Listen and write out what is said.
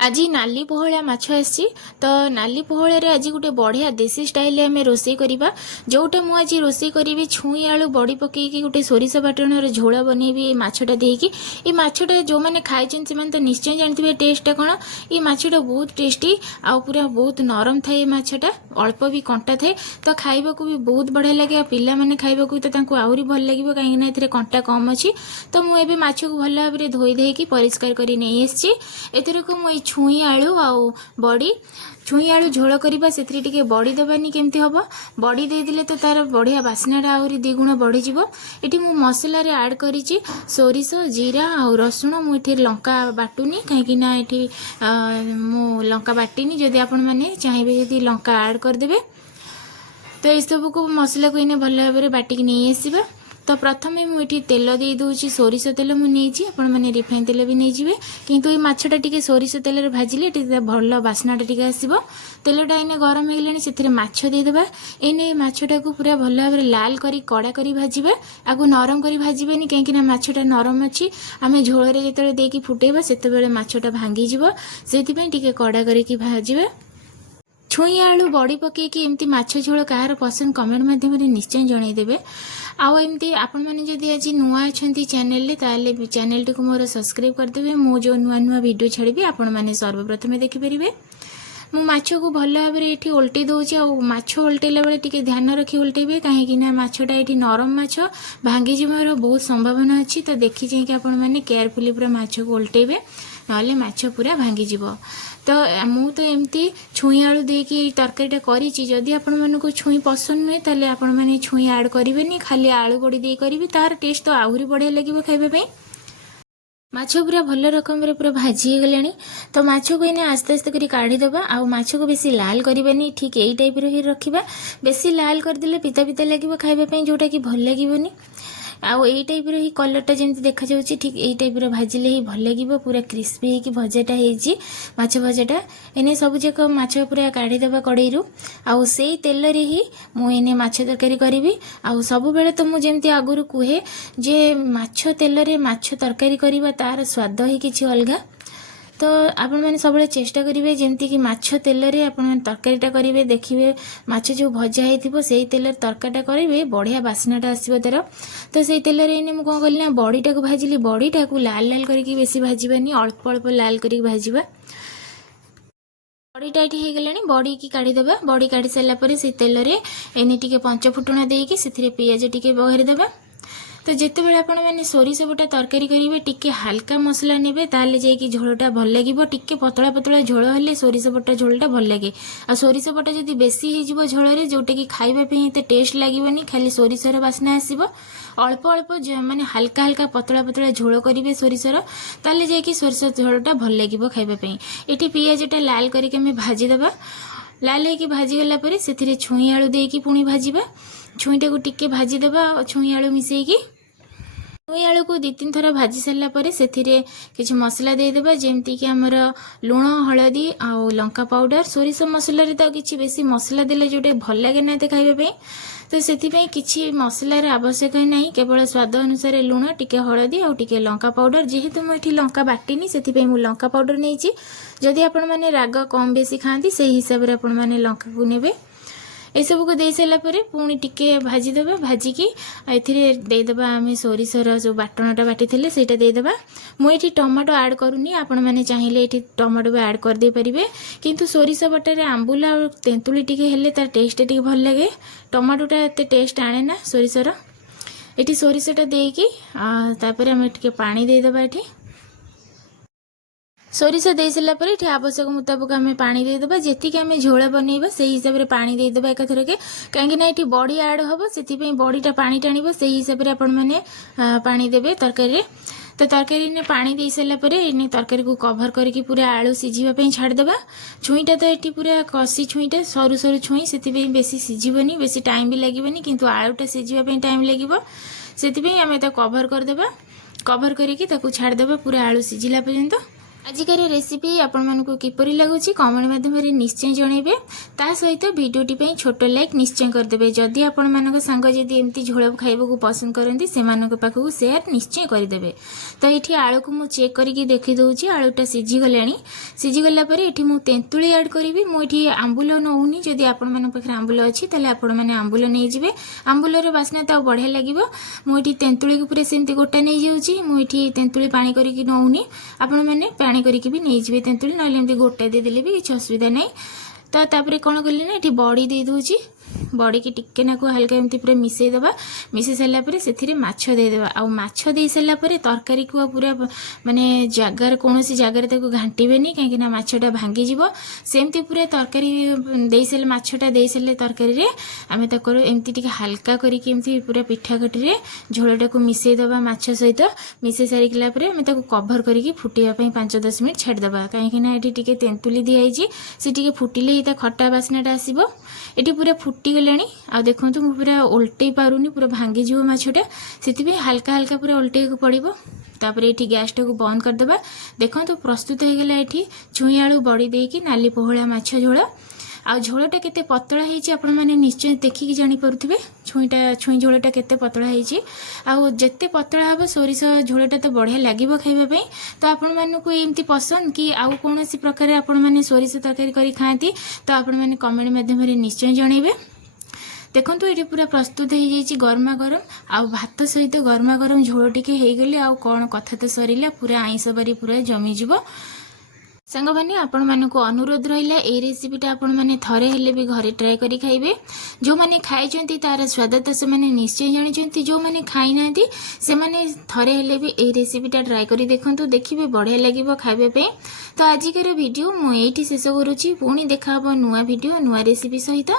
आज नाली पहला माछ आसी तो नाली पहल आज गोटे बढ़िया देसी स्टाइल आम रोसे करवा जोटा मुझे रोसे करी छुई आलू बड़ी पकईकी गोटे सोरिष बाटण झोल बनईबी मछटा देकी ये मछटा जो मैंने खाई से तो निश्चय जानते टेस्टा कौन ये मछटा बहुत टेस्टी आउ पूरा बहुत नरम थाए मछटा अल्प भी कंटा थाए तो खाइबा भी बहुत बढ़िया लगे पिला माने खाइबा तो आहरी भल लगे कहीं कंटा कम अच्छी तो मुझे माछ को भल भाव में धोई देकी परिष्कार कर नहीं एथर को मुझे छुई आलू आउ बड़ी छुई आलू झोल करवा से बड़ी देवानी केमती हम बड़ी देदेले तो तार बढ़िया बास्नाटा आहरी द्विगुण बढ़ीज ये मु मसलार आड कर सोरिष जीरा आउ रसुण मुझे लंका बाटुनी कहीं ये मु लंका बाटिनी जदि आपण मैंने चाहिए जदि लंका आड करदे तो ये सब को मसला को इन्हें भल भाव में बाटिक नहीं आसवा तो प्रथम मुझे तेल दे दूची सोरिष तेल मुझे आपण मैंने रिफाइन तेल भी नहीं किंतु ये मछटा टी सोरिष तेल भाजिले भल बास्नाटा टी आसो तेलटा इन्हें गरम हो गलानी से माछ देदेबा एने मछटा को पूरा भल भाव में लाल करी कड़ा करी भाजिबा आगु नरम करी भाजिबानी कहीं मछटा नरम अच्छी आम झोल जो देकी फुटेबा सेते मछटा भांगीजिब से कड़ा करी भाजिबा छुई आलू बड़ी पकईकी एमती माछ झोल कहार पसंद कमेंट माध्यम निश्चय जनईदेवे आउ एमती आपण मैंने जदि आज नुआ अच्छा चैनल ताले चैनल टी को मोर सब्सक्राइब करदेवे मु जो नुआ नुआ वीडियो छाड़ी आपण मैंने सर्वप्रथमे देखिपारे मु माछ को भल भाव में ये ओल्टे दूसरी आ माछ ओल्टेला बेले टिके ध्यान रखी ओल्टेबे कहीं माछटा ये नरम माछ भांगी जमार बहुत संभावना अच्छी तो देखी चाहिए आपण मैंने केयरफुली पूरा माछ को ओल्टेबे ना माछ पूरा भांगी तो मु तो एमती छुई आलू देकी तरकारीटा करी जदि आपण मानक छुई पसंद नुहे ताले आपण माने छुई ऐड करेनि खाली आलू बड़ी दे करी तार टेस्ट तो आहरी बढ़िया लगे खाइबा माछ पूरा भल रकम पूरा भाजी गलानी तो माछ को इन्हें आस्ते आस्ते करी काढ़ीदेवा आउ माछ को बेसी लाल करवानी ठीक यही टाइप ही रखा बेसी लाल करदे पिता पिता लगे खाइबा जोटा कि भल लगे आउ यही टाइप ही कलरटा जमी देखा जाऊँगी ठीक यही टाइप भाजिले ही भल लगे पूरा क्रिस्पी होगी भजाटा होती माछ भजाटा एने सबुजाक माछ पूरा काढ़ीदेवा कड़ईरू आउ से तेल रे ही मुझे माछ तरकारी करी आउ सब बेले तो मुझे आगुरी कहे जे माछ तेल रे माछ तरकारी करवा तार स्वाद ही किसी अलग तो आपण मैंने सब चेष्टा करेंगे जमती कि माछ तेल रे आपण तरकारीटा करेंगे देखिए माछ जो भजा हो से तेल तरकारीटा करेंगे बढ़िया बास्नाटा आसो तार तो से तेल रे मुझे कौन कली ना बड़ीटा को भाजिली बड़ीटा को लाल लाल करके बेसी भाजबानी अल्प अल्प लाल करके भाजबा बड़ीटा ये होगलानी बड़ी की काढ़ीदेवा बड़ी काढ़ी सारापर से तेल रे एने टिके पंचफुटण देकी से पियाज टिके बघारीदेवा तो जिते बड़े आपण मैंने सोरिष बटा तरकारी करेंगे टिके हल्का मसला नेबे ताले जाइए झोलटा भल लगे टिके पतला पतला झोल हेल्ले सोरिष बटा झोलटा भल लगे आ सोरिष बटा जदि बेसी हो झोल जोटा कि खाइबापी एत टेस्ट लगे खाली सोरिषर बास्ना आसो अल्प अल्प माने हल्का हल्का पतला पतला झोल करेंगे सोरिषर ताले जाइए सोरिष झोलटा भल लगे खाइबापी ये पियाजटा लाल करके आम भाजीदेवा लाल होगी भाजीगला से छुई आलू देकी पुणी भाजवा छुईटा को टिके भाजीदेवा छुई आलू मिसेकी छुई आलू को 2-3 थर भाजी सारापर से किसी मसला देदेबा जमती कि आमर लुण हलदी आउ लंका पाउडर सोरिष मसला तो किसी बेसी मसला देले जोटे भल लगे ना खाइबापी तो से किसी मसलार आवश्यक ना केवल स्वाद अनुसार लुण टिके हलदी आउ टिके लंका पाउडर जेहेतु मुझे लंका बाटिनी से लंका पाउडर नहीं जदि आपण मैंने राग कम बेसी खाती से हिसाब से आपण मैंने लंका को नेबे ये सब को दे सारापर पुणी टिके भाजीदेवा भाजिकी देदेबा आम सोरिषर जो बाटणटा बाटी थे सेटा देदेबा मुझे टमाटो ऐड करूनी आपण मैंने चाहिए ये टमाटो भी ऐड करदे पारिबे किंतु सोरिष बटारे आंबुला और तेंतुली टिके हेले तार टेस्ट टिके भल लगे टमाटोटा एते टेस्ट आने ना सोरिषर ये सोरिषटा देकी तापर आम टिके पानी देदेबा ये सोरिष दे सारापर ये आवश्यक मुताबक आम पानी देदेबा जी आम झोल बनइबा से हिसाब से पानी देदेबा एकाथर के कहीं ये बड़ी ऐड हम से बड़ीटा पानी टाणिब से हिसाब से आपण मैंने पानी देबे तरकारी तो तरकारी ने पानी दे सारापर इन तरकारी को कभर करके पूरा आलू सिझापी छाड़देबा छुईटा तो ये पूरा कसी छुईटा सरू सरू छुई से बेसी सिझबनी बेसी टाइम भी लगे किंतु आलूटा सिझापी टाइम लगे से आम कभर करदेबा कभर करके छाड़देबा पूरा आलू सिझिला पर्यंत आजिकार रेसिपी आपण मानक किपरि लगुच कमेंट माध्यम निश्चय जनइबे ता सहित भिडियोटी पे छोट लाइक निश्चय करदे जदि आपण मानक सांग जदि एमती झोल खाइबा को पसंद करती से पाखक सेयार निश्चय करदे। तो ये आलू को मुझे चेक करके देखी दूसरी आलूटा सीझीगला सीझीगला ये तेंतुली ऐड करी मुझे आंबुल नौनी जदि आपण मान पाखे आंबुल अच्छी तेल आपण मैंने आंबुल नहीं जाए आंबुलर बास्ना तो बढ़िया लगे मुझे तेंतुली को पूरा सेमती गोटा नहीं जाऊँगी मुझे तेंतुली पानी करके नौनी आपण मैंने पानी करके भी नहीं जाए तेंतुली ना एमती गोटा देदेले भी किसी असुविधा नहीं। तो तापर कौन कली ना ये बड़ी दे दूची बड़ी की टिके नाकू हल्का एमती पूरा मिसई दबा मिसई सारा पर से माछ देदेबा आ माछ दे सारा पर तरकारी को पूरा माने जगार कौन जगार घांटेबेनी कहीं माछटा भांगी जीव सेमती पूरा तरकारी दे सारे माछटा दे सारे तरकारी आम एमती टिके हल्का करके एमती पूरा पिठा कटी झोलटा को मिसई दबा माछ सहित मिसई सारिकला पर आम कभर करके फुटाइवाई 5-10 मिनट छाड़देबा कहीं टिके तेंतुली दिखाई सी टिके फुटिले खट्टा बास्नाटा आसब ये पूरा फुटीगला आ देखो मु पूरा उल्टे पारुनी पूरा भांगी जीव माछटा से हल्का हल्का पूरा उल्टे को पड़ो। तापर ये गैस टा को बंद करदे देखो तो प्रस्तुत हो गला ये छुई आलू बड़ी देकी नाली पहोळा माछ झोल आ झोलटा केते पतला होईची आपण माने निश्चय देखिकी जानी परुथिबे छुई झोलटा केते पतला होईची आ जेते पतला हबो सोरिष झोलटा तो बढ़िया लागिबो खाइबा पई। तो आपण मानकु एमती पसंद कि आउ कोनोसी प्रकार आपण माने सोरिष तरकारी करी खांती तो आपण माने कमेंट माध्यम रे निश्चय जणैबे। देखो तो ये पूरा प्रस्तुत हो जाइए गरमा गरम आउ भात सहित गरमा गरम झोल टिके हो गले आउ कौन कथा तो सरिला पूरा आईंष बारी पूरा जमीज सांग मैंने आपण मानक अनुरोध रहा ये रेसिपीटा आपण मैंने थरे हेले भी घरे ट्राए करी खाइबे जो मैंने खाई तार स्वाद तो से मैंने निश्चय जानते जो मैंने खाई ना से मैंने थरे हेले भी ये रेसिपीटा ट्राए करी देखंतु देखिए बढ़िया लगे खाइबा। तो आजिकार वीडियो मुझे शेष करुच्ची पुणी देखा नुआ वीडियो नुआ रेसिपी सहित।